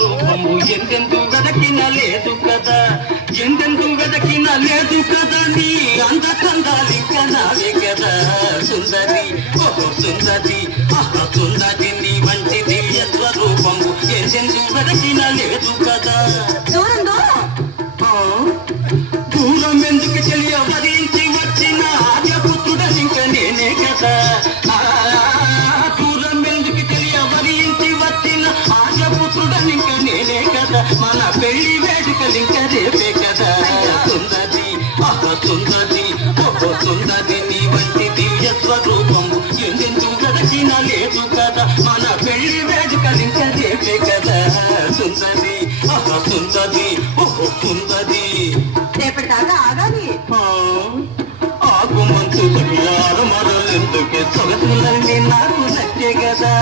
స్వరూపము ఎందెందు వెదకిన లేదు కదా, ఎందెందు వెదకిన లేదు కదా, నీ అందచందాలింక నావే కదా సుందరి, ఓహో సుందరి, ఆహా సుందరి, నీ వంటి దివ్య స్వరూపము ఎందెందు వెదకిన లేదు కదా. దూరం దూరం దూరం ఎందుకు తెలియ వరించి వచ్చిన ఆర్యపుత్రుడనింక నేనే కదా, దూరం ఎందుకు తెలియ వరించి వచ్చిన ఆర్యపుత్రుడనింక నేనే కదా, మన పెళ్లి వేడుకలింక రేపే కదా సుందరి, ఆహా సుందరి, ఓహో సుందరి, నీ వంటి దివ్య స్వరూపము ఎందెందు వెదకిన లేదు కదా, మన పెళ్లి వేడుకలింక రేపే కదా సుందరి, ఆహా సుందరి, ఓహో సుందరి. రేపటి దాకా ఆగాలి. ఆగుమంతు సఖియారు మరలెందుకే సొగసులన్నీ నాకు నచ్చే కదా.